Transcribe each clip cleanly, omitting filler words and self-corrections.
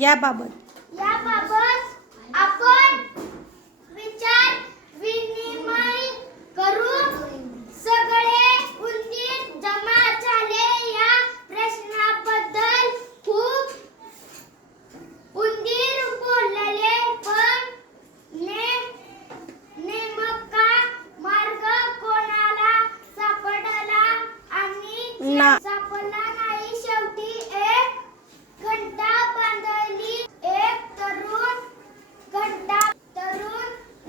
याबाबत आपण विचार विनिमय करू. सगळे उंदीर जमा झाले. या प्रश्नाबद्दल खूप उंदीर बोलले, पण नेमका मार्ग कोणाला सापडला आणि सापडला नाही. शेवटी एक घंटा बांधली. एक तरुण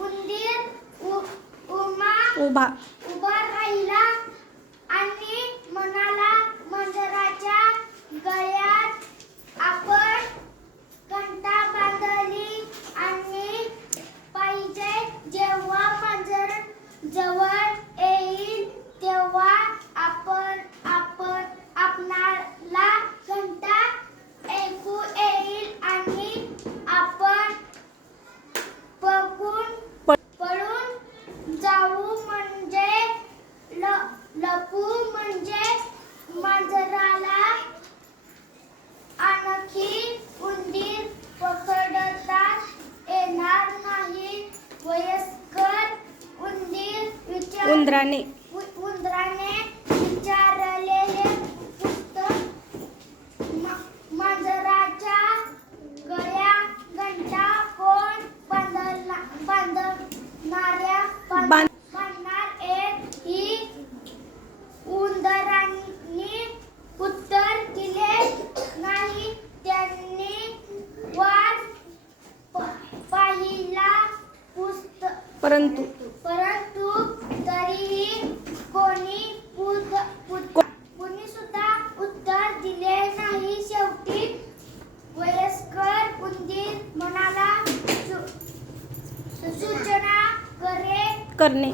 उंदीर उभा राहिला आणि म्हणाला, मांजराच्या गळ्यात आपण घंटा बांधली आणि पाहिजे जेव्हा मांजर जवळ येईल तेव्हा आपणाला घंटा ऐकू येईल आणि आपण पळून जाऊ म्हणजे लपू म्हणजे मांजराला आणखी उंदीर पकडता येणार नाही. वयस्कर उंदराने विचारलेले मांजराच्या गळ्यात घंटा कोण बांधणार एक ही उंदरांनी उत्तर दिले नाही. त्यांनी वाट पाहिला, परंतु तरीही कोणी सुद्धा उत्तर दिले नाही. शेवटी वयस्कर उंदीर म्हणाला, सूचना करणे